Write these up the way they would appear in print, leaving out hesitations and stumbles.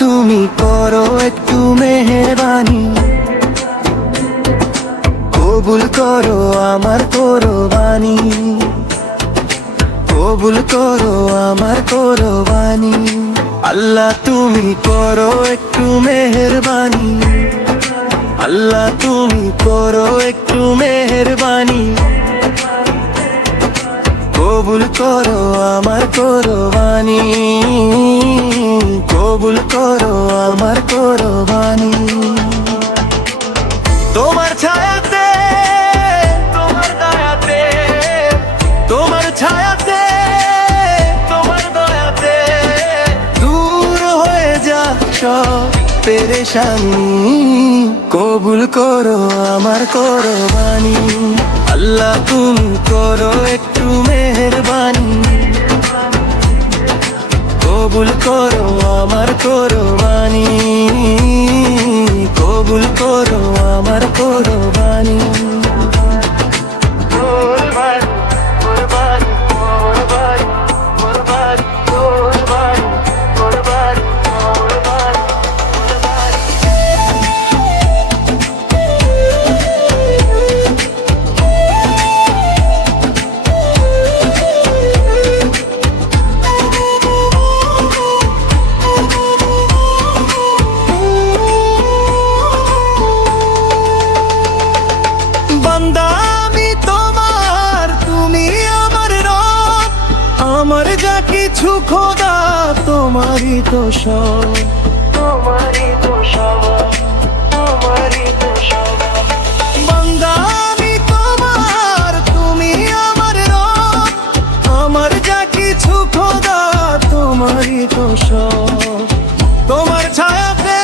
তুমি করো একটু মেহেরবানি, কবুল করো আমার কোরবানি, কবুল করো আমার কোরবানি। আল্লাহ তুমি করো একটু মেহেরবানি, আল্লাহ তুমি করো একটু মেহেরবানি, কবুল করো আমার কোরবানি, কবুল করো আমার কোরবানি। তোমার ছায়াতে, তোমার দয়াতে, তোমার ছায়াতে, তোমার দয়াতে দূর হয়ে যা সব পেরেশানি, কবুল করো আমার কোরবানি। আল্লাহ তুমি করো একটু মেহেরবানি, কবুল করো আমার কোরবানি, কবুল করো আমার কোরবানি। আমার যা কিছু খোদা তোমারই তো সব, তোমারই তো সব, তোমারই তো সব। বান্দা আমি তোমার, তুমি আমার রব, আমার যা কিছু খোদা তোমারই তো সব। তোমার ছায়াতে,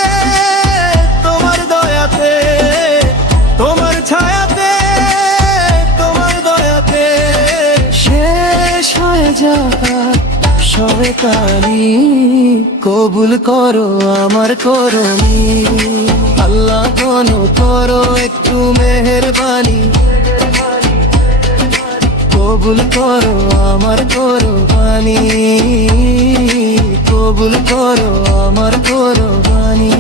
তোমার দয়াতে, তোমার ছায়াতে, তোমার দয়াতে শেষ হয়ে যা শয়তানি, কবুল করো আমার করনি। আল্লাহ গনো করো একটু মেহেরবানি, কবুল করো আমার কোরবানি, কবুল করো আমার কোরবানি।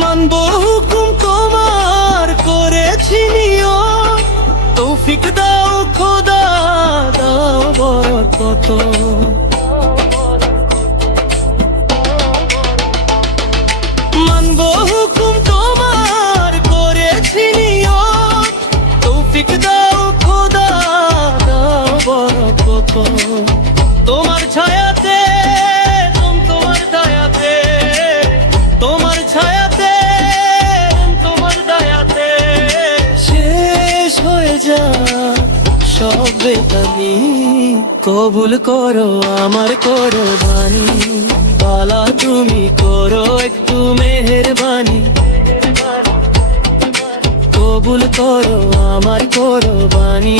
মানবো হুকুম তোমার করেছি নিয়ত, তৌফিক দাও খোদা দাও বরকত। মানবো হুকুম তোমার করেছি নিয়ত, তৌফিক দাও খোদা দাও বরকত। তোমার ছায়াতে, তোমার দয়াতে, তোমার ছায়াতে, তোমার দয়াতে শেষ হয়ে যা সব বেতানি, কবুল করো আমার কোরবানি। বালা তুমি করো একটু মেহেরবানি, কবুল করো আমার কোরবানি,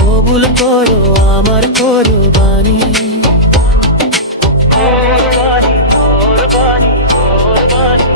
কবুল করো আমার কোরবানি। কোরবানি, কোরবানি, কোরবানি।